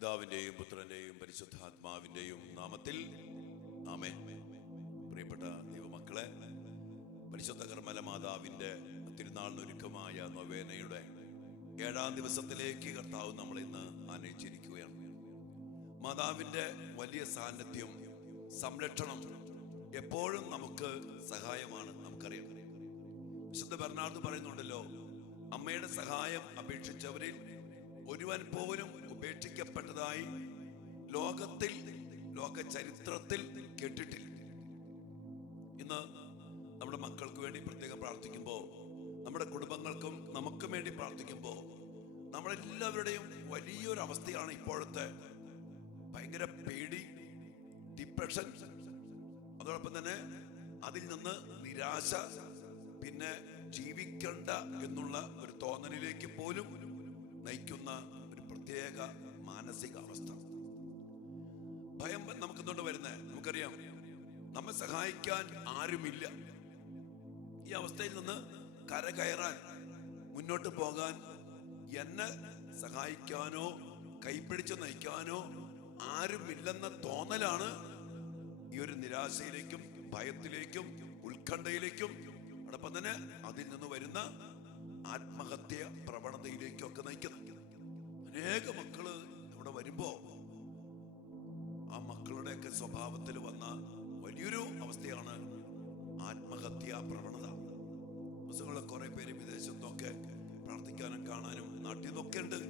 പിതാവിൻ്റെയും പുത്രൻ്റെയും പരിശുദ്ധാത്മാവിൻ്റെയും നാമത്തിൽ ആമേൻ. പ്രിയപ്പെട്ട ദൈവമക്കളെ, പരിശുദ്ധ കർമ്മല മാതാവിൻ്റെ തിരുനാളിനൊരുക്കമായ നൊവേനയുടെ 7-ാം ദിവസത്തിലേക്ക് കർത്താവ് നമ്മൾ ഇന്ന് ആനയിച്ചിരിക്കുകയാണ്. മാതാവിൻ്റെ വലിയ സാന്നിധ്യം, സംരക്ഷണം എപ്പോഴും നമുക്ക് സഹായമാണ്. നമുക്കറിയാം, വിശുദ്ധ ബെർണാർഡ് പറയുന്നുണ്ടല്ലോ, അമ്മയുടെ സഹായം അപേക്ഷിച്ചവരിൽ ഒരുവൻ പോലും ഉപേക്ഷിക്കപ്പെട്ടതായി ലോക ചരിത്രത്തിൽ കേട്ടിട്ടില്ല. ഇന്ന് നമ്മുടെ മക്കൾക്ക് വേണ്ടി പ്രത്യേകം പ്രാർത്ഥിക്കുമ്പോൾ, നമ്മുടെ കുടുംബങ്ങൾക്കും നമുക്കും വേണ്ടി പ്രാർത്ഥിക്കുമ്പോൾ, നമ്മളെല്ലാവരുടെയും വലിയൊരു അവസ്ഥയാണ് ഇപ്പോഴത്തെ ഭയങ്കര പേടി, ഡിപ്രഷൻ, അതോടൊപ്പം തന്നെ അതിൽ നിന്ന് നിരാശ, പിന്നെ ജീവിക്കണ്ട എന്നുള്ള ഒരു തോന്നലിലേക്ക് പോലും നയിക്കുന്ന ഒരു പ്രത്യേക മാനസികാവസ്ഥ. ഭയം നമുക്കെന്തുകൊണ്ട് വരുന്നത്? നമുക്കറിയാം, നമ്മെ സഹായിക്കാൻ ആരുമില്ല. ഈ അവസ്ഥയിൽ നിന്ന് കരകയറാൻ, മുന്നോട്ട് പോകാൻ, എന്നെ സഹായിക്കാനോ കൈപ്പിടിച്ച് നയിക്കാനോ ആരുമില്ലെന്ന തോന്നലാണ് ഈ ഒരു നിരാശയിലേക്കും ഭയത്തിലേക്കും ഉത്കണ്ഠയിലേക്കും അതോടൊപ്പം തന്നെ അതിൽ നിന്ന് വരുന്ന ആത്മഹത്യ പ്രവണതയിലേക്കൊക്കെ നയിക്കുന്നത്. അനേക മക്കള് ഇവിടെ വരുമ്പോ ആ മക്കളുടെയൊക്കെ സ്വഭാവത്തിൽ വന്ന വലിയൊരു അവസ്ഥയാണ് ആത്മഹത്യാ പ്രവണത. ദിവസങ്ങളിൽ കുറെ പേര് വിദേശത്തൊക്കെ പ്രാർത്ഥിക്കാനും കാണാനും നാട്ടിൽ നിന്നൊക്കെ ഉണ്ട്.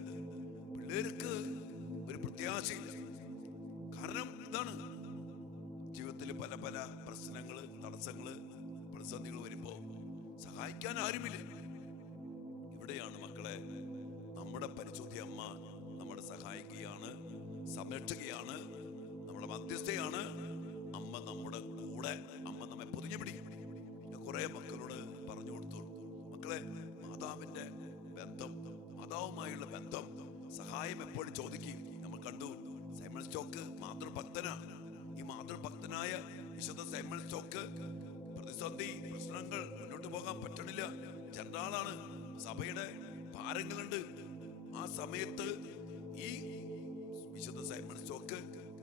പിള്ളേർക്ക് ഒരു പ്രത്യാശയില്ല. കാരണം ഇതാണ്, ജീവിതത്തിൽ പല പല പ്രശ്നങ്ങള്, തടസ്സങ്ങള്, പ്രതിസന്ധികൾ വരുമ്പോ സഹായിക്കാൻ ആരുമില്ല. ഇവിടെയാണ് മക്കളെ നമ്മുടെ പരിശുദ്ധ അമ്മ നമ്മളെ സഹായിക്കുകയാണ്, സംരക്ഷിക്കുകയാണ്, നമ്മുടെ മധ്യസ്ഥയാണ്. അമ്മ നമ്മുടെ കൂടെ, അമ്മ നമ്മെ പൊതിഞ്ഞു പിടിക്കും. കുറെ മക്കളോട് പറഞ്ഞു കൊടുത്തു, മക്കളെ, മാതാവിന്റെ ബന്ധം, മാതാവുമായുള്ള ബന്ധം, സഹായം എപ്പോഴും ചോദിക്കും. നമ്മൾ കണ്ടു, സൈമൺ സ്റ്റോക്ക് മാതൃഭക്തനാണ്. ഈ മാതൃഭക്തനായ വിശുദ്ധ സൈമൺ സ്റ്റോക്ക് പ്രതിസന്ധി, പ്രശ്നങ്ങൾ, മുന്നോട്ട് പോകാൻ പറ്റണില്ല, ജനറാളാണ്, സഭയുടെ ഭാരങ്ങളുണ്ട്. ആ സമയത്ത് ഈ വിശുദ്ധ സൈമൺ സ്റ്റോക്ക്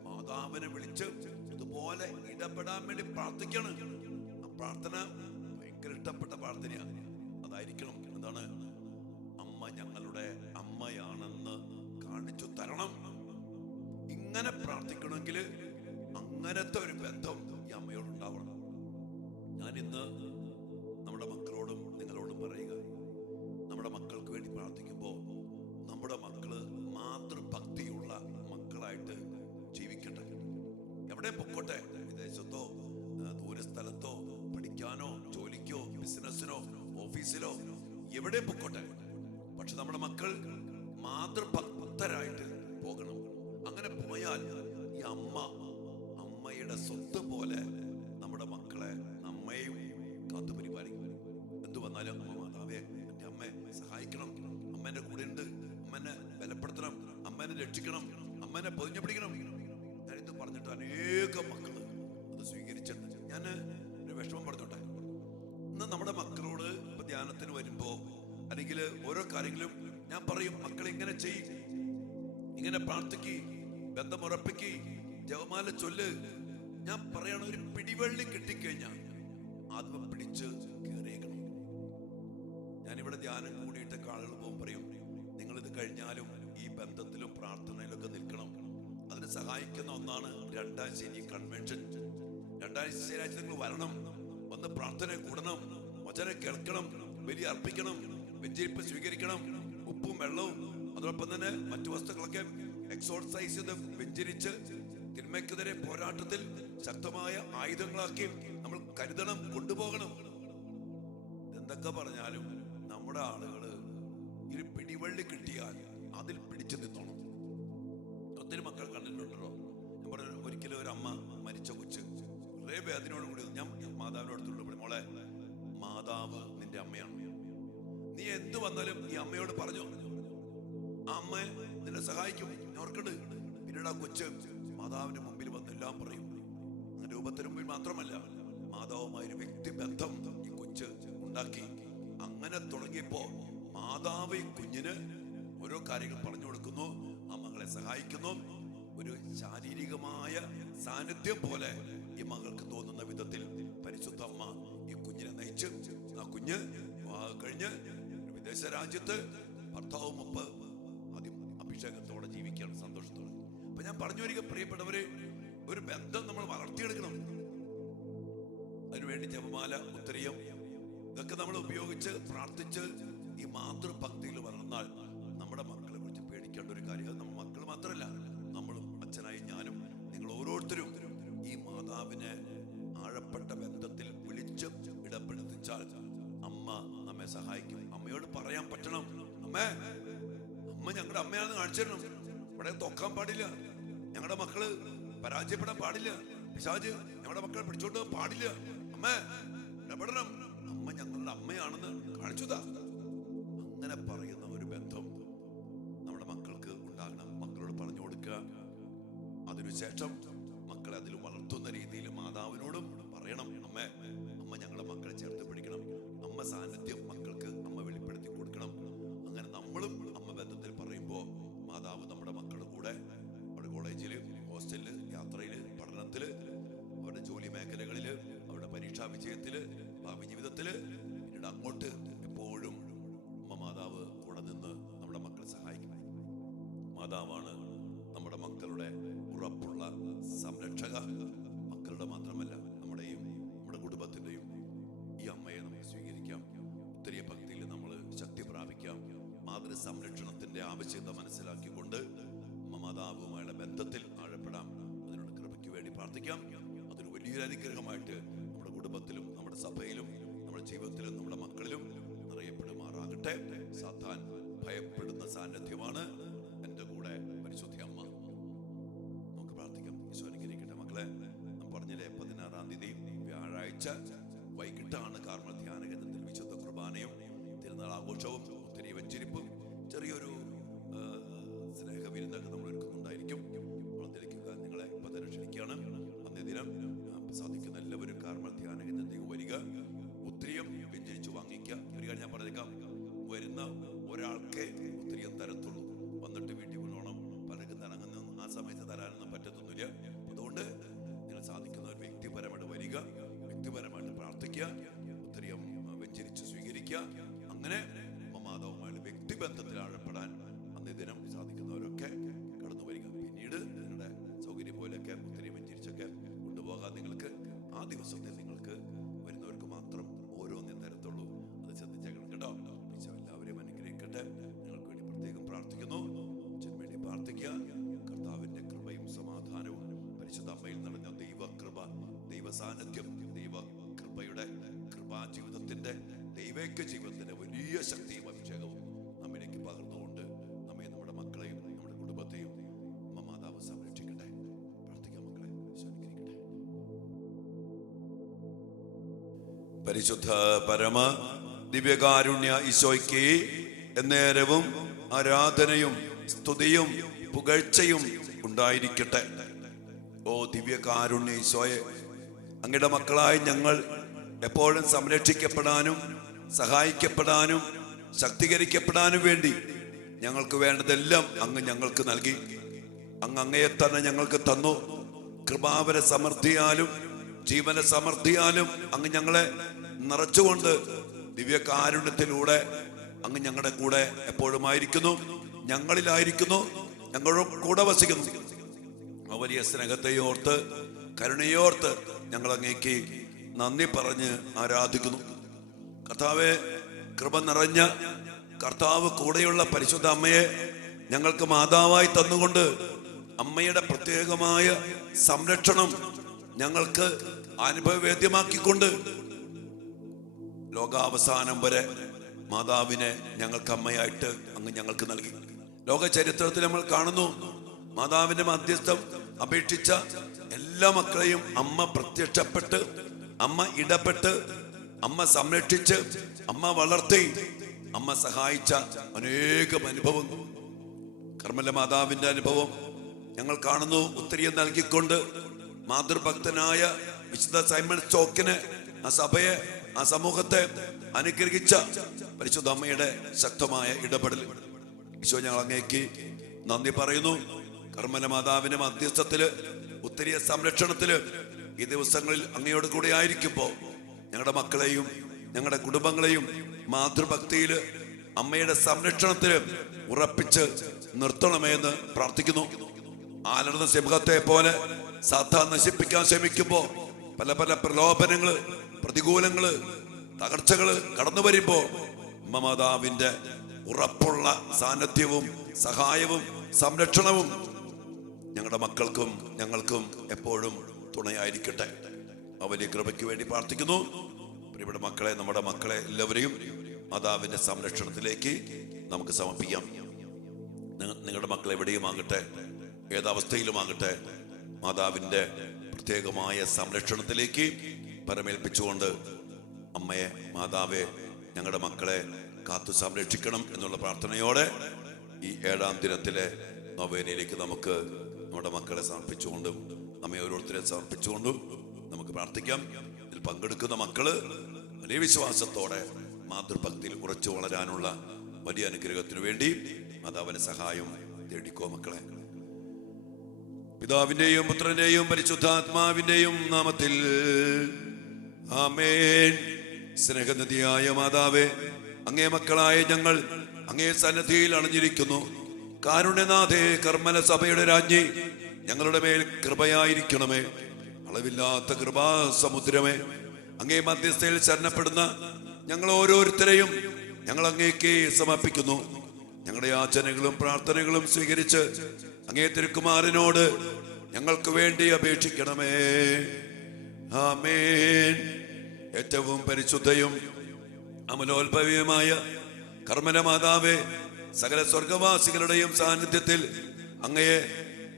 മാതാവിനെ വിളിച്ച് ഇതുപോലെ ഇടപെടാൻ വേണ്ടി പ്രാർത്ഥിക്കണം. ആ പ്രാർത്ഥന ഭയങ്കര ഇഷ്ടപ്പെട്ട പ്രാർത്ഥനയാണ്. അതായിരിക്കണം, എന്താണ്, അമ്മ ഞങ്ങളുടെ അമ്മയാണെന്ന് കാണിച്ചു തരണം. ഇങ്ങനെ പ്രാർത്ഥിക്കണമെങ്കിൽ അങ്ങനത്തെ ഒരു ബന്ധം ഈ അമ്മയോടുണ്ടാവണം. ഞാൻ ഇന്ന് നമ്മുടെ മക്കളോടും നിങ്ങളോടും പറയുക, നമ്മുടെ മക്കൾക്ക് വേണ്ടി പ്രാർത്ഥിക്കുമ്പോൾ നമ്മുടെ മക്കള് മാതൃഭക്തിയുള്ള മക്കളായിട്ട് ജീവിക്കട്ടെ. എവിടെ പൊക്കോട്ടെ, വിദേശത്തോ ദൂരസ്ഥലത്തോ പഠിക്കാനോ ജോലിക്കോ ബിസിനസ്സിനോ ഓഫീസിലോ എവിടെ പൊക്കോട്ടെ, പക്ഷെ നമ്മുടെ മക്കൾ മാതൃഭക്തരായിട്ട് പോകണം. അങ്ങനെ പോയാൽ ഈ അമ്മയുടെ സ്വത്ത് പോലെ നമ്മുടെ മക്കളെ, നമ്മയും കാത്തു പരിപാലിക്കും. എന്തു വന്നാലും അമ്മ, മാതാവേ, എൻ്റെ അമ്മയെ സഹായിക്കണം, അമ്മേന്റെ കൂടെ ഉണ്ട്, അമ്മനെ ബലപ്പെടുത്തണം, അമ്മനെ രക്ഷിക്കണം, അമ്മനെ പൊതിഞ്ഞു പിടിക്കണം. ഞാനിത് പറഞ്ഞിട്ട് അനേകം മക്കള് അത് സ്വീകരിച്ചിട്ടുണ്ട്. ഞാൻ ഒരു വിഷമം പറഞ്ഞോട്ടെ, ഇന്ന് നമ്മുടെ മക്കളോട് ഇപ്പൊ ധ്യാനത്തിന് വരുമ്പോ അല്ലെങ്കിൽ ഓരോ കാര്യങ്ങളും ഞാൻ പറയും, മക്കളെ ഇങ്ങനെ ചെയ്യും, ഇങ്ങനെ പ്രാർത്ഥിക്ക്, ബന്ധമുറപ്പിക്ക്, ജപമാല ചൊല്ല്. ഞാൻ പറയണ, ഒരു പിടിവള്ളി കിട്ടിക്കഴിഞ്ഞാൽ അത് പിടിച്ച് കയറിയേക്കണം. ഞാനിവിടെ ധ്യാനം കൂടിയിട്ടൊക്കെ ആളുകൾ പോകുമ്പോൾ പറയും, നിങ്ങളിത് കഴിഞ്ഞാലും ഈ ബന്ധത്തിലും പ്രാർത്ഥനയിലൊക്കെ നിൽക്കണം. അതിന് സഹായിക്കുന്ന ഒന്നാണ് 2-ാം ശനി കൺവെൻഷൻ. 2-ാം ശനിയാഴ്ച നിങ്ങൾ വരണം, വന്ന് പ്രാർത്ഥന കൂടണം, വചനം കേൾക്കണം, ബലി അർപ്പിക്കണം, വെഞ്ചരിപ്പ് സ്വീകരിക്കണം, ഉപ്പും വെള്ളവും അതോടൊപ്പം തന്നെ മറ്റു വസ്തുക്കളൊക്കെ എക്സോർസൈസ് ചെയ്ത് വെഞ്ചരിച്ച് തിന്മയ്ക്കെതിരെ പോരാട്ടത്തിൽ ശക്തമായ ആയുധങ്ങളാക്കി നമ്മൾ കരുതണം, കൊണ്ടുപോകണം. എന്തൊക്കെ പറഞ്ഞാലും നമ്മുടെ ആളുകള് ഒരു പിടിവള്ളി കിട്ടിയാൽ അതിൽ പിടിച്ചു നിന്നോണം. ഒത്തിരി മക്കൾ കണ്ടിട്ടുണ്ടല്ലോ. ഞാൻ പറഞ്ഞു, ഒരിക്കലും ഒരു അമ്മ മരിച്ച കൊച്ച് കുറേ വേദനയോട് കൂടി ഞാൻ മാതാവിനോട് അടുത്തുള്ള, മോളെ, മാതാവ് നിന്റെ അമ്മയാണ്, നീ എന്ത് വന്നാലും ഈ അമ്മയോട് പറഞ്ഞു, ആ അമ്മ നിന്നെ സഹായിക്കും. ഞാൻ ഓർക്കണ്ട്. പിന്നീട് ആ കൊച്ച് മാതാവിന്റെ മുമ്പിൽ വന്ന് എല്ലാം പറയും. അങ്ങനെ രൂപത്തിന് മുമ്പിൽ മാത്രമല്ല, മാതാവുമായൊരു വ്യക്തിബന്ധം ഈ കൊച്ച് ഉണ്ടാക്കി. അങ്ങനെ തുടങ്ങിയപ്പോ മാതാവ് ഈ കുഞ്ഞിന് ഓരോ കാര്യങ്ങൾ പറഞ്ഞു കൊടുക്കുന്നു. ആ മകളെ സഹായിക്കുന്നു. ഒരു ശാരീരികമായ സാന്നിധ്യം പോലെ ഈ മകൾക്ക് തോന്നുന്ന വിധത്തിൽ പരിശുദ്ധ അമ്മ ഈ കുഞ്ഞിനെ നയിച്ച് ആ കുഞ്ഞ് കഴിഞ്ഞ് വിദേശ രാജ്യത്ത് ഭർത്താവും ഒപ്പ് അഭിഷേകത്തോടെ ജീവിക്കുകയാണ്, സന്തോഷത്തോടെ. അപ്പൊ ഞാൻ പറഞ്ഞു വരിക, പ്രിയപ്പെട്ടവരെ, ഒരു ബന്ധം നമ്മൾ വളർത്തിയെടുക്കണം. അതിനുവേണ്ടി ജപമാല, ഉത്തരീയം ഇതൊക്കെ നമ്മൾ ഉപയോഗിച്ച് പ്രാർത്ഥിച്ച് ഈ മാതൃഭക്തിയിൽ വളർന്നാൽ നമ്മുടെ മക്കളെ കുറിച്ച് പേടിക്കേണ്ട ഒരു കാര്യം. അത് നമ്മുടെ മക്കൾ മാത്രമല്ല, നമ്മളും, അച്ഛനായി ഞാനും, നിങ്ങൾ ഓരോരുത്തരും ഈ മാതാവിനെ ആഴപ്പെട്ട ബന്ധത്തിൽ വിളിച്ച് ഇടപെടുത്തിച്ചാൽ അമ്മ നമ്മെ സഹായിക്കും. അമ്മയോട് പറയാൻ പറ്റണം, അമ്മ ഞങ്ങളുടെ അമ്മയാണെന്ന് കാണിച്ചു തരണം. ഇവിടെ തൊക്കാൻ പാടില്ല, ഞങ്ങളുടെ മക്കള് പരാജയപ്പെടാൻ പാടില്ല, പിശാച് ഞങ്ങളുടെ മക്കളെ പിടിച്ചോണ്ട് പാടില്ല, അമ്മ ഇടപെടണം, അമ്മ ഞങ്ങളുടെ അമ്മയാണെന്ന് കാണിച്ചുതാ. അങ്ങനെ പറയുന്ന ഒരു ബന്ധം നമ്മുടെ മക്കൾക്ക് ഉണ്ടാകണം. മക്കളോട് പറഞ്ഞു കൊടുക്കുക. അതിനുശേഷം മക്കളെ അതിൽ വളർത്തുന്ന രീതിയിൽ മാതാവിനോടും പറയണം, അമ്മ ഞങ്ങളുടെ മക്കളെ ചേർത്ത് പിടിക്കണം. അമ്മ സാന്നിധ്യം മക്കൾക്ക് അമ്മ വെളിപ്പെടുത്തി കൊടുക്കണം. അങ്ങനെ നമ്മളും അമ്മ ബന്ധത്തിൽ പറയുമ്പോൾ മാതാവ് നമ്മുടെ മക്കളുടെ കൂടെ അവരുടെ കോളേജില്, ഹോസ്റ്റലില്, യാത്രയില്, പഠനത്തില്, അവരുടെ ജോലി മേഖലകളില്, അവരുടെ പരീക്ഷാ വിജയത്തില്, ഭാവി ജീവിതത്തില്, പിന്നീട് അങ്ങോട്ട് എപ്പോഴും അമ്മ മാതാവ് കൂടെ നിന്ന് നമ്മുടെ മക്കളെ സഹായിക്കും. മാതാവാണ് നമ്മുടെ മക്കളുടെ ഉറപ്പുള്ള സംരക്ഷക. മക്കളുടെ മാത്രമല്ല, നമ്മുടെയും നമ്മുടെ കുടുംബത്തിൻ്റെയും ഈ അമ്മയെ നമുക്ക് സ്വീകരിക്കാം. ഉത്തരീയ ഭക്തിയിൽ നമ്മൾ ശക്തി പ്രാപിക്കാം. മാതൃ സംരക്ഷണത്തിന്റെ ആവശ്യകത മനസ്സിലാക്കിക്കൊണ്ട് അമ്മ മാതാവുമായുള്ള ബന്ധത്തിൽ ആഴപ്പെടാം. അതിനുള്ള കൃപയ്ക്ക് വേണ്ടി പ്രാർത്ഥിക്കാം. അതൊരു വലിയൊരു അനുഗ്രഹമായിട്ട് നമ്മുടെ കുടുംബത്തിലും നമ്മുടെ സഭയിലും നമ്മുടെ ജീവിതത്തിലും നമ്മുടെ മക്കളിലും നിറയപ്പെടുമാറാകട്ടെ. സാത്താൻ ഭയപ്പെടുന്ന സാന്നിധ്യമാണ് എൻ്റെ കൂടെ പരിശുദ്ധ അമ്മ. നമുക്ക് പ്രാർത്ഥിക്കാം. ഈശോ അനുഗ്രഹിക്കട്ടെ. മക്കളെ, നാം പറഞ്ഞില്ലേ, 16-ാം തീയതി വ്യാഴാഴ്ച വൈകിട്ടാണ് കാർമൽ ധ്യാന കേന്ദ്രത്തിൽ വിശുദ്ധ കുർബാനയും തിരുനാൾ ആഘോഷവും ഒത്തിരി വെഞ്ചരിപ്പും ചെറിയൊരു സ്നേഹവിരുന്നൊക്കെ നമ്മൾ ഒരുക്കുന്നുണ്ടായിരിക്കും. വളർത്തിരിക്കുക. നിങ്ങളെ ഇപ്പം തന്നെ ക്ഷണിക്കുകയാണ്. അന്നേ ദിനം സാധിക്കുന്ന എല്ലാവരും കാർമൽ ധ്യാന കേന്ദ്രത്തിലേക്ക് വരിക. ഒത്തിരിയും വെഞ്ചരിച്ച് വാങ്ങിക്കുക. ഒരു കാര്യം ഞാൻ പറഞ്ഞേക്കാം, വരുന്ന ഒരാൾക്കേ ഒത്തിരിയും തരത്തുള്ളൂ. വന്നിട്ട് വീട്ടിൽ കൊണ്ടുപോകണം, പലർക്കും തരങ്ങുന്ന ആ സമയത്ത് തരാനൊന്നും പറ്റത്തൊന്നുമില്ല. അതുകൊണ്ട് നിങ്ങൾ സാധിക്കുന്ന ഒരു വ്യക്തിപരമായിട്ട് വരിക, വ്യക്തിപരമായിട്ട് പ്രാർത്ഥിക്കുക, ഒത്തിരിയും വെഞ്ചരിച്ച് സ്വീകരിക്കുക. അങ്ങനെ മാതാവുമായുള്ള വ്യക്തിബന്ധത്തിൽ ആഴപ്പെടാൻ അന്നേ ദിനം സാധിക്കുന്നവരൊക്കെ കടന്നു വരിക. പിന്നീട് നിങ്ങളുടെ സൗകര്യം പോലെയൊക്കെ ഒത്തിരി വെഞ്ചരിച്ചൊക്കെ കൊണ്ടുപോകാൻ നിങ്ങൾക്ക് ആ ദിവസത്തെ നിങ്ങൾക്ക് വരുന്നവർക്ക് മാത്രം ഓരോന്നേ തരത്തുള്ളൂ. അത് ശ്രദ്ധിച്ചേക്കണം കേട്ടോ. എല്ലാവരെയും അനുഗ്രഹിക്കട്ടെ. നിങ്ങൾക്ക് വേണ്ടി പ്രത്യേകം പ്രാർത്ഥിക്കുന്നു. അച്ഛന് വേണ്ടി പ്രാർത്ഥിക്കുക. കർത്താവിന്റെ കൃപയും സമാധാനവും പരിശുദ്ധ അമ്മയിൽ നടന്ന ദൈവകൃപ, ദൈവസാന്നിധ്യം, ദൈവകൃപയുടെ കൃപാജീവിതത്തിന്റെ ദൈവൈക്യ ജീവിതത്തിന്റെ വലിയ ശക്തിയും അഭിഷേകവും നമ്മിലേക്ക് പകർന്നുകൊണ്ട് നമ്മെ, നമ്മുടെ മക്കളെയും നമ്മുടെ കുടുംബത്തെയും അമ്മ മാതാവ് സംരക്ഷിക്കട്ടെ. പ്രാർത്ഥിക്കാം മക്കളെ. അനുഗ്രഹിക്കട്ടെ. പരിശുദ്ധ പരമ ദിവ്യകാരുണ്യ ഈശോയ്ക്ക് എന്നേരവും ആരാധനയും സ്തുതിയും പുകഴ്ചയും ഉണ്ടായിരിക്കട്ടെ. ഓ ദിവ്യകാരുണ്യ ഈശോയെ, അങ്ങയുടെ മക്കളായി ഞങ്ങൾ എപ്പോഴും സംരക്ഷിക്കപ്പെടാനും സഹായിക്കപ്പെടാനും ശക്തീകരിക്കപ്പെടാനും വേണ്ടി ഞങ്ങൾക്ക് വേണ്ടതെല്ലാം അങ്ങ് ഞങ്ങൾക്ക് നൽകി. അങ്ങ് അങ്ങയെ തന്നെ ഞങ്ങൾക്ക് തന്നു. കൃപാവര സമൃദ്ധിയാലും ജീവന സമൃദ്ധിയാലും അങ്ങ് ഞങ്ങളെ നിറച്ചുകൊണ്ട് ദിവ്യകാരുണ്യത്തിലൂടെ അങ്ങ് ഞങ്ങളുടെ കൂടെ എപ്പോഴുമായിരിക്കുന്നു, ഞങ്ങളിലായിരിക്കുന്നു, ഞങ്ങളുടെ കൂടെ വസിക്കുന്നു. ആ വലിയ സ്നേഹത്തെയോർത്ത് കരുണയോർത്ത് ഞങ്ങൾ അങ്ങേക്ക് നന്ദി പറഞ്ഞ് ആരാധിക്കുന്നു. കർത്താവെ, കൃപ നിറഞ്ഞ കർത്താവ് കൂടെയുള്ള പരിശുദ്ധ അമ്മയെ ഞങ്ങൾക്ക് മാതാവായി തന്നുകൊണ്ട് അമ്മയുടെ പ്രത്യേകമായ സംരക്ഷണം ഞങ്ങൾക്ക് അനുഭവവേദ്യമാക്കിക്കൊണ്ട് ലോകാവസാനം വരെ മാതാവിനെ ഞങ്ങൾക്ക് അമ്മയായിട്ട് അങ്ങ് ഞങ്ങൾക്ക് നൽകി. ലോക ചരിത്രത്തിൽ നമ്മൾ കാണുന്നു, മാതാവിന്റെ മധ്യസ്ഥം അപേക്ഷിച്ച എല്ലാ മക്കളെയും അമ്മ പ്രത്യക്ഷപ്പെട്ട്, അമ്മ ഇടപെട്ട്, അമ്മ സംരക്ഷിച്ച്, അമ്മ വളർത്തി, അമ്മ സഹായിച്ച അനേകം അനുഭവങ്ങൾ. കർമ്മല മാതാവിന്റെ അനുഭവം ഞങ്ങൾ കാണുന്നു. ഉത്തരീയം നൽകിക്കൊണ്ട് മാതൃഭക്തനായ വിശുദ്ധ സൈമൺ സ്റ്റോക്കിന് ആ സഭയെ, ആ സമൂഹത്തെ അനുഗ്രഹിച്ച പരിശുദ്ധ അമ്മയുടെ ശക്തമായ ഇടപെടൽ. ഈശോ, ഞങ്ങൾ അങ്ങേക്ക് നന്ദി പറയുന്നു. കർമ്മല മാതാവിന്റെ മധ്യസ്ഥത്തില് ഉത്തരീയ സംരക്ഷണത്തില് ഈ ദിവസങ്ങളിൽ അങ്ങയോട് കൂടെ ആയിരിക്കുമ്പോൾ ഞങ്ങളുടെ മക്കളെയും ഞങ്ങളുടെ കുടുംബങ്ങളെയും മാതൃഭക്തിയില് അമ്മയുടെ സംരക്ഷണത്തില് ഉറപ്പിച്ച് നിർത്തണമേ എന്ന് പ്രാർത്ഥിക്കുന്നു. ആലർന്ന സിംഹത്തെ പോലെ സാത്താൻ നശിപ്പിക്കാൻ ശ്രമിക്കുമ്പോ പല പല പ്രലോഭനങ്ങള്, പ്രതികൂലങ്ങള്, തകർച്ചകള് കടന്നു വരുമ്പോ അമ്മ മാതാവിന്റെ ഉറപ്പുള്ള സാന്നിധ്യവും സഹായവും സംരക്ഷണവും ഞങ്ങളുടെ മക്കൾക്കും ഞങ്ങൾക്കും എപ്പോഴും തുണയായിരിക്കട്ടെ. ആ വലിയ കൃപയ്ക്ക് വേണ്ടി പ്രാർത്ഥിക്കുന്നു. പ്രിയപ്പെട്ട മക്കളെ, നമ്മുടെ മക്കളെ എല്ലാവരെയും മാതാവിന്റെ സംരക്ഷണത്തിലേക്ക് നമുക്ക് സമർപ്പിക്കാം. നിങ്ങളുടെ മക്കൾ എവിടെയുമാകട്ടെ, ഏതവസ്ഥയിലുമാകട്ടെ, മാതാവിന്റെ പ്രത്യേകമായ സംരക്ഷണത്തിലേക്ക് പരമേൽപ്പിച്ചുകൊണ്ട് അമ്മയെ, മാതാവെ, ഞങ്ങളുടെ മക്കളെ കാത്തു സംരക്ഷിക്കണം എന്നുള്ള പ്രാർത്ഥനയോടെ ഈ 7-ാം ദിനത്തിലെ നൊവേനയിലേക്ക് നമുക്ക് നമ്മുടെ മക്കളെ സമർപ്പിച്ചുകൊണ്ടും അമ്മയെ ഓരോരുത്തരെ സമർപ്പിച്ചുകൊണ്ടും നമുക്ക് പ്രാർത്ഥിക്കാം. ഇതിൽ പങ്കെടുക്കുന്ന മക്കള് വലിയ വിശ്വാസത്തോടെ മാതൃഭക്തിയിൽ ഉറച്ചു വളരാനുള്ള വലിയ അനുഗ്രഹത്തിനു വേണ്ടി മാതാവിന്റെ സഹായം തേടിക്കോ മക്കളെ. പിതാവിന്റെയും പുത്രന്റെയും പരിശുദ്ധാത്മാവിന്റെയും നാമത്തിൽ ആമേൻ. സ്നേഹനദിയായ മാതാവേ, അങ്ങേ മക്കളായ ഞങ്ങൾ അങ്ങേ സന്നിധിയിൽ അണഞ്ഞിരിക്കുന്നു. കാരുണ്യനാഥേ, കർമ്മല സഭയുടെ രാജ്ഞി, ഞങ്ങളുടെ മേൽ കൃപയായിരിക്കണമേ. അളവില്ലാത്ത കൃപാസമുദ്രമേ, അങ്ങേ മധ്യസ്ഥയിൽ ശരണപ്പെടുന്ന ഞങ്ങൾ ഓരോരുത്തരെയും ഞങ്ങൾ അങ്ങേക്ക് സമർപ്പിക്കുന്നു. ഞങ്ങളുടെ യാചനകളും പ്രാർത്ഥനകളും സ്വീകരിച്ച് അങ്ങേ തിരുക്കുമാരനോട് ഞങ്ങൾക്ക് വേണ്ടി അപേക്ഷിക്കണമേ. ആമേൻ. ഏറ്റവും പരിശുദ്ധയും അമലോത്ഭവ്യമായ കർമ്മല മാതാവേ, സകല സ്വർഗവാസികളുടെയും സാന്നിധ്യത്തിൽ അങ്ങയെ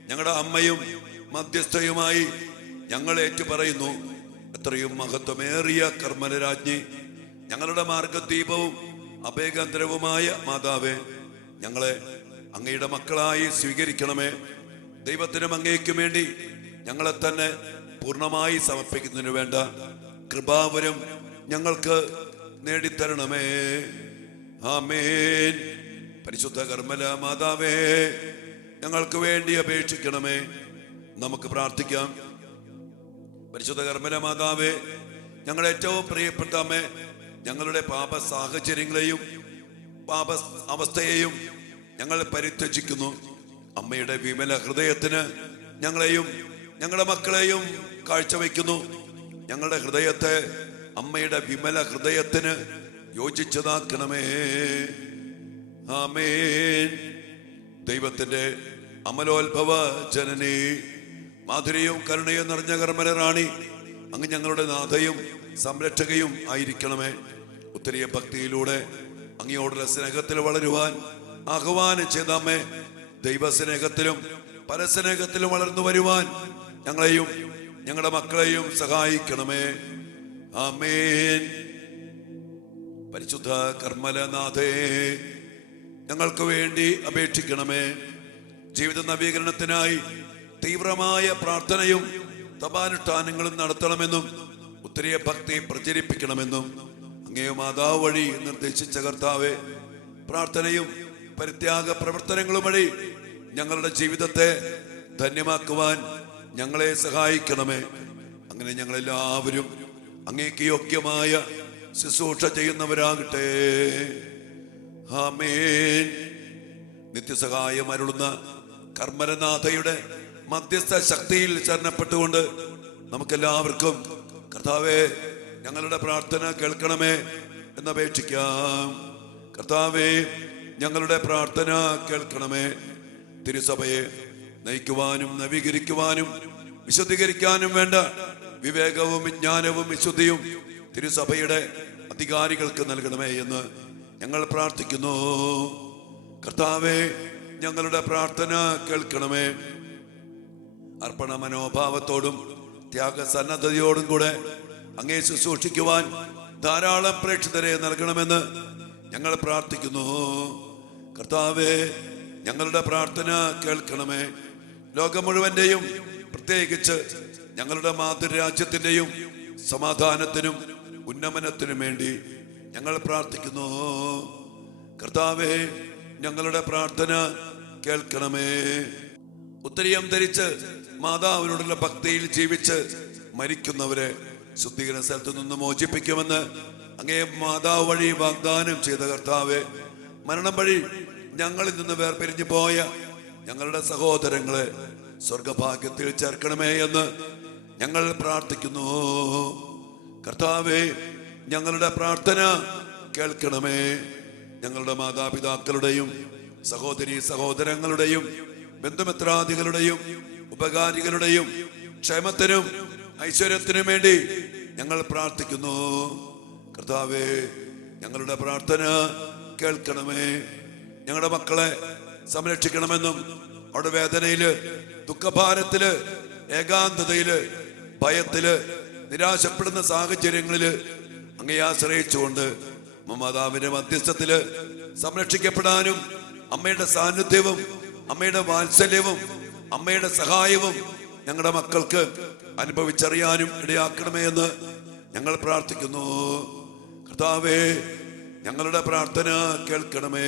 ഞങ്ങളുടെ അമ്മയും മധ്യസ്ഥയുമായി ഞങ്ങൾ ഏറ്റുപറയുന്നു. എത്രയും മഹത്വമേറിയ കർമ്മലരാജ്ഞി, ഞങ്ങളുടെ മാർഗദീപവും അഭയകേന്ദ്രവുമായ മാതാവേ, ഞങ്ങളെ അങ്ങയുടെ മക്കളായി സ്വീകരിക്കണമേ. ദൈവത്തിനും അങ്ങേക്കും വേണ്ടി ഞങ്ങളെ തന്നെ പൂർണ്ണമായി സമർപ്പിക്കുന്നതിന് വേണ്ട കൃപാവരം ഞങ്ങൾക്ക് നേടിത്തരണമേ. ആമേൻ. പരിശുദ്ധ കർമ്മല മാതാവേ, ഞങ്ങൾക്ക് വേണ്ടി അപേക്ഷിക്കണമേ. നമുക്ക് പ്രാർത്ഥിക്കാം. പരിശുദ്ധ കർമ്മല മാതാവേ, ഞങ്ങളുടെ ഏറ്റവും പ്രിയപ്പെട്ട അമ്മേ, ഞങ്ങളുടെ പാപ സാഹചര്യങ്ങളെയും പാപ അവസ്ഥയെയും ഞങ്ങൾ പരിത്യജിക്കുന്നു. അമ്മയുടെ വിമല ഹൃദയത്തിന് ഞങ്ങളെയും ഞങ്ങളുടെ മക്കളെയും കാഴ്ചവെക്കുന്നു. ഞങ്ങളുടെ ഹൃദയത്തെ അമ്മയുടെ വിമല ഹൃദയത്തിന് യോജിച്ചതാക്കണമേ. ആമേൻ. ദൈവത്തിന്റെ അമലോത്ഭവ ജനനി, മാധുര്യവും കരുണയും നിറഞ്ഞ കർമ്മല റാണി, അങ്ങ് ഞങ്ങളുടെ നാഥയും സംരക്ഷകയും ആയിരിക്കണമേ. ഉത്തരീയ ഭക്തിയിലൂടെ അങ്ങയോടുള്ള സ്നേഹത്തിൽ വളരുവാൻ ആഹ്വാനം ചെയ്ത അമ്മേ, ദൈവസ്നേഹത്തിലും പരസ്നേഹത്തിലും വളർന്നു വരുവാൻ ഞങ്ങളെയും ഞങ്ങളുടെ മക്കളെയും സഹായിക്കണമേ. ആമേൻ. പരിശുദ്ധ കർമ്മലനാഥേ, ഞങ്ങൾക്ക് വേണ്ടി അപേക്ഷിക്കണമേ. ജീവിത നവീകരണത്തിനായി തീവ്രമായ പ്രാർത്ഥനയും തപാനുഷ്ഠാനങ്ങളും നടത്തണമെന്നും ഉത്തരീയ ഭക്തി പ്രചരിപ്പിക്കണമെന്നും അങ്ങേ മാതാവ് വഴി നിർദ്ദേശിച്ച കർത്താവേ, പ്രാർത്ഥനയും പരിത്യാഗ പ്രവർത്തനങ്ങളും വഴി ഞങ്ങളുടെ ജീവിതത്തെ ധന്യമാക്കുവാൻ ഞങ്ങളെ സഹായിക്കണമേ. അങ്ങനെ ഞങ്ങളെല്ലാവരും അങ്ങേക്ക് യോഗ്യമായ ശുശ്രൂഷ ചെയ്യുന്നവരാകട്ടെ. ആമേൻ. നിത്യസഹായം അരുളുന്ന കർമ്മലനാഥയുടെ മധ്യസ്ഥ ശക്തിയിൽ ശരണപ്പെട്ടുകൊണ്ട് നമുക്കെല്ലാവർക്കും കർത്താവേ, ഞങ്ങളുടെ പ്രാർത്ഥന കേൾക്കണമേ എന്നപേക്ഷിക്കാം. കർത്താവേ, ഞങ്ങളുടെ പ്രാർത്ഥന കേൾക്കണമേ. തിരുസഭയെ നയിക്കുവാനും നവീകരിക്കുവാനും വിശുദ്ധീകരിക്കാനും വേണ്ട വിവേകവും വിജ്ഞാനവും വിശുദ്ധിയും തിരുസഭയുടെ അധികാരികൾക്ക് നൽകണമേ എന്ന് ഞങ്ങൾ പ്രാർത്ഥിക്കുന്നു. കർത്താവേ, ഞങ്ങളുടെ പ്രാർത്ഥന കേൾക്കണമേ. അർപ്പണ മനോഭാവത്തോടും ത്യാഗസന്നദ്ധതയോടും കൂടെ അങ്ങേ ശുശ്രൂഷിക്കുവാൻ ധാരാളം പ്രേക്ഷിതരെ നൽകണമെന്ന് ഞങ്ങൾ പ്രാർത്ഥിക്കുന്നു. കർത്താവേ, ഞങ്ങളുടെ പ്രാർത്ഥന കേൾക്കണമേ. ലോകം മുഴുവന്റെയും പ്രത്യേകിച്ച് ഞങ്ങളുടെ മാതൃരാജ്യത്തിന്റെയും സമാധാനത്തിനും ഉന്നമനത്തിനും വേണ്ടി ഞങ്ങൾ പ്രാർത്ഥിക്കുന്നു. കർത്താവേ, ഞങ്ങളുടെ പ്രാർത്ഥന കേൾക്കണമേ. ഉത്തരീയം ധരിച്ച് മാതാവിനോടുള്ള ഭക്തിയിൽ ജീവിച്ച് മരിക്കുന്നവരെ ശുദ്ധീകരണ സ്ഥലത്തു നിന്ന് മോചിപ്പിക്കുമെന്ന് അങ്ങേ മാതാവ് വഴി വാഗ്ദാനം ചെയ്ത കർത്താവേ, മരണം വഴി ഞങ്ങളിൽ നിന്ന് വേർപിരിഞ്ഞു പോയ ഞങ്ങളുടെ സഹോദരങ്ങളെ സ്വർഗഭാഗ്യത്തിൽ ചേർക്കണമേ എന്ന് ഞങ്ങൾ പ്രാർത്ഥിക്കുന്നു. കർത്താവേ, ഞങ്ങളുടെ പ്രാർത്ഥന കേൾക്കണമേ. ഞങ്ങളുടെ മാതാപിതാക്കളുടെയും സഹോദരീ സഹോദരങ്ങളുടെയും ബന്ധുമിത്രാദികളുടെയും ഉപകാരികളുടെയും ക്ഷേമത്തിനും ഐശ്വര്യത്തിനും വേണ്ടി ഞങ്ങൾ പ്രാർത്ഥിക്കുന്നു. കർത്താവേ, ഞങ്ങളുടെ പ്രാർത്ഥന കേൾക്കണമേ. ഞങ്ങളുടെ മക്കളെ സംരക്ഷിക്കണമെന്നും അവരുടെ വേദനയില്, ദുഃഖഭാരത്തില്, ഏകാന്തതയില്, ഭയത്തില്, നിരാശപ്പെടുന്ന സാഹചര്യങ്ങളില് അങ്ങയെ ആശ്രയിച്ചുകൊണ്ട് മാതാവിന്റെ മധ്യസ്ഥത്തില് സംരക്ഷിക്കപ്പെടാനും അമ്മയുടെ സാന്നിധ്യവും അമ്മയുടെ വാത്സല്യവും അമ്മയുടെ സഹായവും ഞങ്ങളുടെ മക്കൾക്ക് അനുഭവിച്ചറിയാനും ഇടയാക്കണമേ എന്ന് ഞങ്ങൾ പ്രാർത്ഥിക്കുന്നു. കർത്താവേ, ഞങ്ങളുടെ പ്രാർത്ഥന കേൾക്കണമേ.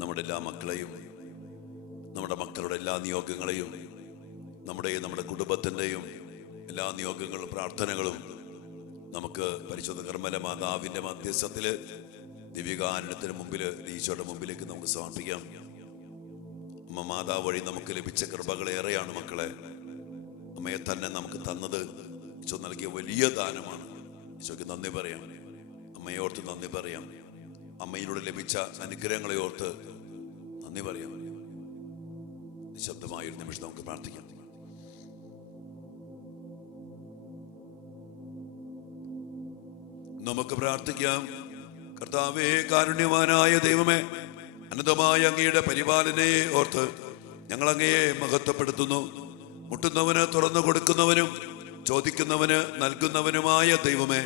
നമ്മുടെ എല്ലാ മക്കളെയും, നമ്മുടെ മക്കളുടെ എല്ലാ നിയോഗങ്ങളെയും, നമ്മുടെ കുടുംബത്തിൻ്റെയും എല്ലാ നിയോഗങ്ങളും പ്രാർത്ഥനകളും നമുക്ക് പരിശുദ്ധ കർമ്മല മാതാവിന്റെ മധ്യസ്ഥത്തില് ദിവ്യകാരുണ്യത്തിന് മുമ്പിൽ, ഈശോയുടെ മുമ്പിലേക്ക് നമുക്ക് സമർപ്പിക്കാം. അമ്മ മാതാവ് വഴി നമുക്ക് ലഭിച്ച കൃപകളേറെയാണ് മക്കളെ. അമ്മയെ തന്നെ നമുക്ക് തന്നത് ഈശോ നൽകിയ വലിയ ദാനമാണ്. ഈശോയ്ക്ക് നന്ദി പറയാം, അമ്മയോർത്ത് നന്ദി പറയാം, അമ്മയിലൂടെ ലഭിച്ച അനുഗ്രഹങ്ങളെ ഓർത്ത് നന്ദി പറയാം. നിശബ്ദമായൊരു നിമിഷം നമുക്ക് പ്രാർത്ഥിക്കാം. നമുക്ക് പ്രാർത്ഥിക്കാം. കർത്താവേ, കാരുണ്യവാനായ ദൈവമേ, അനന്തമായ അങ്ങയുടെ പരിപാലനയെ ഓർത്ത് ഞങ്ങൾ അങ്ങയെ മഹത്വപ്പെടുത്തുന്നു. മുട്ടുന്നവന് തുറന്നു കൊടുക്കുന്നവനും ചോദിക്കുന്നവന് നൽകുന്നവനുമായ ദൈവമേ,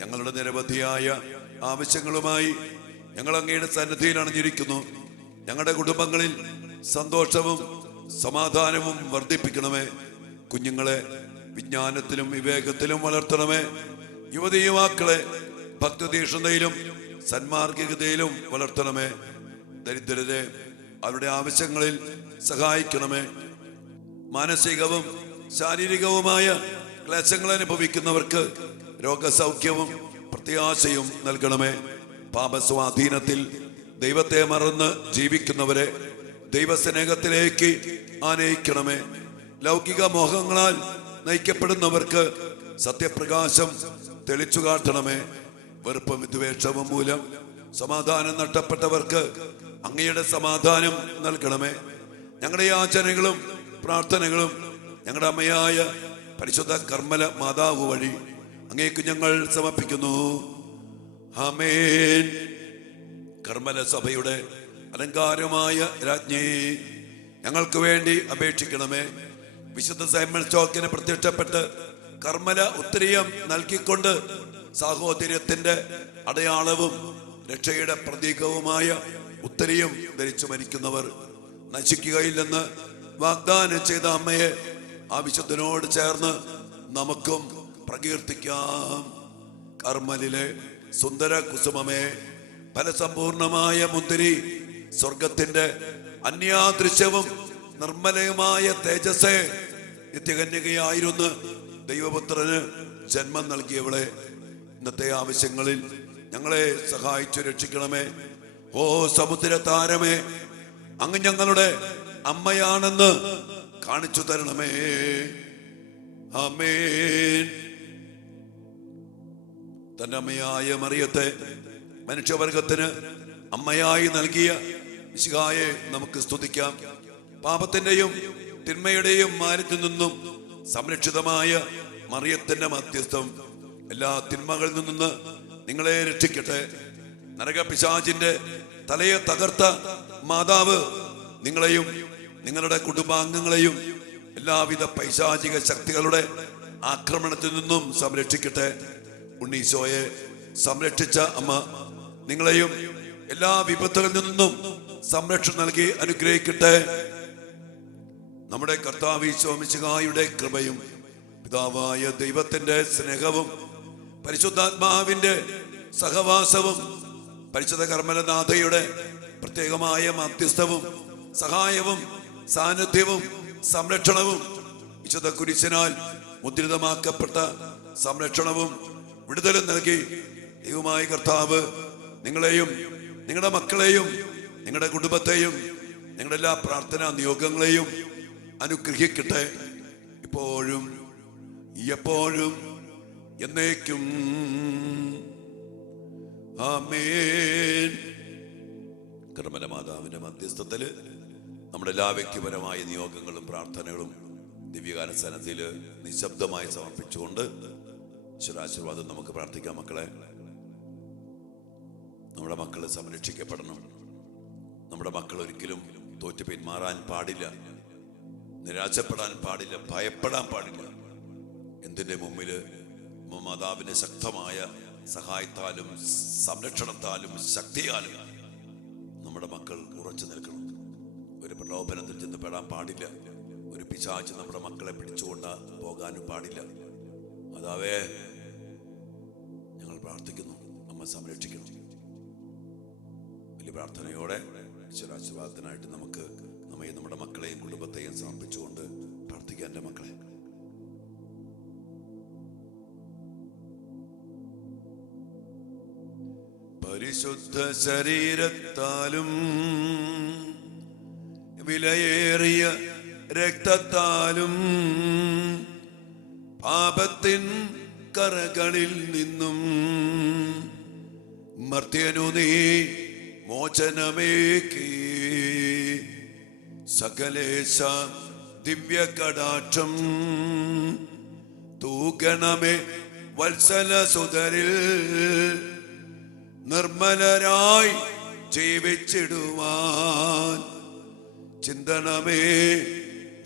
ഞങ്ങളുടെ നിരവധിയായ ആവശ്യങ്ങളുമായി ഞങ്ങൾ അങ്ങയുടെ സന്നിധിയിൽ അണിഞ്ഞിരിക്കുന്നു. ഞങ്ങളുടെ കുടുംബങ്ങളിൽ സന്തോഷവും സമാധാനവും വർദ്ധിപ്പിക്കണമേ. കുഞ്ഞുങ്ങളെ വിജ്ഞാനത്തിലും വിവേകത്തിലും വളർത്തണമേ. യുവതി യുവാക്കളെ ഭക്തതീഷ്ണതയിലും സന്മാർഗികതയിലും വളർത്തണമേ. ദരിദ്രരെ അവരുടെ ആവശ്യങ്ങളിൽ സഹായിക്കണമേ. മാനസികവും ശാരീരികവുമായ ക്ലേശങ്ങൾ അനുഭവിക്കുന്നവർക്ക് രോഗസൗഖ്യവും പ്രത്യാശയും നൽകണമേ. പാപസ്വാധീനത്തിൽ ദൈവത്തെ മറന്ന് ജീവിക്കുന്നവരെ ദൈവസ്നേഹത്തിലേക്ക് ആനയിക്കണമേ. ലൗകിക മോഹങ്ങളാൽ നയിക്കപ്പെടുന്നവർക്ക് സത്യപ്രകാശം തെളിച്ചു കാട്ടണമേ. വെറുപ്പും വിദ്വേഷവും മൂലം സമാധാനം നഷ്ടപ്പെട്ടവർക്ക് അങ്ങയുടെ സമാധാനം നൽകണമേ. ഞങ്ങളുടെ യാചനകളും പ്രാർത്ഥനകളും ഞങ്ങളുടെ അമ്മയായ പരിശുദ്ധ കർമ്മല മാതാവ് വഴി അങ്ങേക്ക് ഞങ്ങൾ സമർപ്പിക്കുന്നു. ആമേൻ. കർമ്മല സഭയുടെ അലങ്കാരമായ രാജ്ഞി, ഞങ്ങൾക്ക് വേണ്ടി അപേക്ഷിക്കണമേ. വിശുദ്ധ സൈമൺ സ്റ്റോക്കിന് പ്രത്യക്ഷപ്പെട്ട് കർമ്മല ഉത്തരീയം നൽകിക്കൊണ്ട് സാഹോദര്യത്തിന്റെ അടയാളവും രക്ഷയുടെ പ്രതീകവുമായ ഉത്തരീയം ധരിച്ചു മരിക്കുന്നവർ നശിക്കുകയില്ലെന്ന് വാഗ്ദാനം ചെയ്ത അമ്മയെ ആ വിശുദ്ധനോട് ചേർന്ന് നമുക്കും പ്രകീർത്തിക്കാം. കർമ്മലിലെ സുന്ദര കുസുമമേ, ഫലസമ്പൂർണമായ മുന്തിരി, സ്വർഗത്തിന്റെ അന്യാദൃശ്യവും നിർമ്മലയുമായ തേജസ്സേ, നിത്യകന്യകയായിരുന്നു ദൈവപുത്രന് ജന്മം നൽകിയവളെ, ഇന്നത്തെ ആവശ്യങ്ങളിൽ ഞങ്ങളെ സഹായിച്ചു രക്ഷിക്കണമേ. ഓ സമുദ്ര താരമേ, അങ്ങ് ഞങ്ങളുടെ അമ്മയാണെന്ന് കാണിച്ചു തരണമേ. ആമേൻ. തന്റെ അമ്മയായ മറിയത്തെ മനുഷ്യവർഗത്തിന് അമ്മയായി നൽകിയ മിശിഹായെ നമുക്ക് സ്തുതിക്കാം. പാപത്തിന്റെയും തിന്മയുടെയും മാനത്തിൽ നിന്നും സംരക്ഷിതമായ മറിയത്തിന്റെ മധ്യസ്ഥം എല്ലാ തിന്മകളിൽ നിന്ന് നിങ്ങളെ രക്ഷിക്കട്ടെ. നരകപിശാചിന്റെ തലയെ തകർത്ത മാതാവ് നിങ്ങളെയും നിങ്ങളുടെ കുടുംബാംഗങ്ങളെയും എല്ലാവിധ പൈശാചിക ശക്തികളുടെ ആക്രമണത്തിൽ നിന്നും സംരക്ഷിക്കട്ടെ. ഉണ്ണീശോയെ സംരക്ഷിച്ച അമ്മ നിങ്ങളെയും എല്ലാ വിപത്തുകളിൽ നിന്നും സംരക്ഷണം നൽകി അനുഗ്രഹിക്കട്ടെ. നമ്മുടെ കർത്താവ് ഈശോ മിശിഹായുടെ കൃപയും പിതാവായ ദൈവത്തിന്റെ സ്നേഹവും പരിശുദ്ധാത്മാവിന്റെ സഹവാസവും പരിശുദ്ധ കർമ്മലനാഥയുടെ പ്രത്യേകമായ മധ്യസ്ഥവും സഹായവും സാന്നിധ്യവും സംരക്ഷണവും വിശുദ്ധ കുരിശിനാൽ മുദ്രിതമാക്കപ്പെട്ട സംരക്ഷണവും വിടുതലും നൽകി ദൈവമായ കർത്താവ് നിങ്ങളെയും നിങ്ങളുടെ മക്കളെയും നിങ്ങളുടെ കുടുംബത്തെയും നിങ്ങളുടെ എല്ലാ പ്രാർത്ഥനാ നിയോഗങ്ങളെയും അനുഗ്രഹിക്കട്ടെ, ഇപ്പോഴും എപ്പോഴും എന്നേക്കും. ആമേൻ. കർമ്മല മാതാവിന്റെ മധ്യസ്ഥത്തില് നമ്മുടെ എല്ലാ വ്യക്തിപരമായ നിയോഗങ്ങളും പ്രാർത്ഥനകളും ദിവ്യകാല സന്നദ്ധിയിൽ നിശബ്ദമായി സമർപ്പിച്ചുകൊണ്ട് ഈശ്വരാശീർവാദം നമുക്ക് പ്രാർത്ഥിക്കാം. മക്കളെ, നമ്മുടെ മക്കൾ സംരക്ഷിക്കപ്പെടണം. നമ്മുടെ മക്കൾ ഒരിക്കലും തോറ്റു പിന്മാറാൻ പാടില്ല, നിരാശപ്പെടാൻ പാടില്ല, ഭയപ്പെടാൻ പാടില്ല. എന്തിന്റെ മുമ്പിൽ മാതാവിന്റെ ശക്തമായ സഹായത്താലും സംരക്ഷണത്താലും ശക്തിയാലും നമ്മുടെ മക്കൾ ഉറച്ചു നിൽക്കണം. ഒരു പ്രലോഭനത്തിൽ ചെന്ന് പെടാൻ പാടില്ല. ഒരു പിശാച് നമ്മുടെ മക്കളെ പിടിച്ചുകൊണ്ട് പോകാനും പാടില്ല. മാതാവേ, ഞങ്ങൾ പ്രാർത്ഥിക്കുന്നു, അമ്മ സംരക്ഷിക്കണം. വലിയ പ്രാർത്ഥനയോടെ ഈശ്വരാശീർവാദത്തിനായിട്ട് നമുക്ക് നമ്മയും നമ്മുടെ മക്കളെയും കുടുംബത്തെയും സമർപ്പിച്ചുകൊണ്ട് പ്രാർത്ഥിക്കാം. എൻ്റെ മക്കളെ, പരിശുദ്ധ ശരീരത്താലും വിലയേറിയ രക്തത്താലും പാപത്തിൻ കറകളിൽ നിന്നും മർത്യനു നീ മോചനമേകി സകലേശ ദിവ്യ കടാക്ഷം തൂകണമേ വത്സല സുതരിൽ നിർമ്മലരായി ജീവിച്ചിടുവാൻ ചിന്തണമേ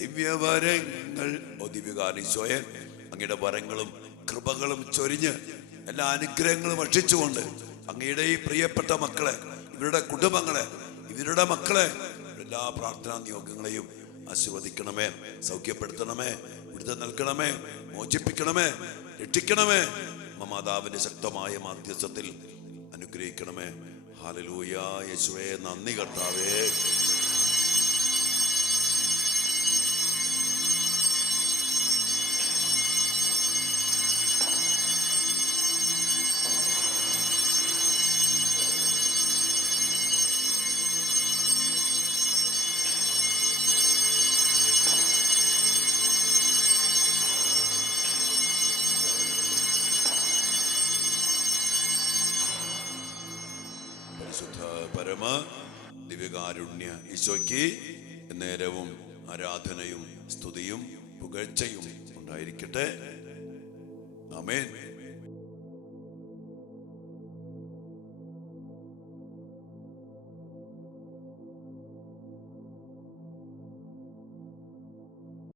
ദിവ്യവരങ്ങൾ. ഓ ദിവ്യകാരീശോയെ, അങ്ങയുടെ വരങ്ങളും കൃപകളും ചൊരിഞ്ഞ് എല്ലാ അനുഗ്രഹങ്ങളും ഭക്ഷിച്ചുകൊണ്ട് അങ്ങയുടെ ഈ പ്രിയപ്പെട്ട മക്കളെ, ഇവരുടെ കുടുംബങ്ങളെ, ഇവരുടെ മക്കളെ, എല്ലാ പ്രാർത്ഥനാ നിയോഗങ്ങളെയും ആശീർവദിക്കണമേ, സൗഖ്യപ്പെടുത്തണമേ, വിടുതൽ നൽകണമേ, മോചിപ്പിക്കണമേ, രക്ഷിക്കണമേ. മാതാവിന്റെ ശക്തമായ മാധ്യസ്ഥത്തിൽ അനുഗ്രഹിക്കണമേ. ഹല്ലേലൂയ. യേശുവേ, നന്ദി കർത്താവേ. പരിശുദ്ധ പരമ ദിവ്യകാരുണ്യ ഈശോയ്ക്ക് നേരവും ആരാധനയും സ്തുതിയും പുകഴ്ചയും ഉണ്ടായിരിക്കട്ടെ. ആമേൻ.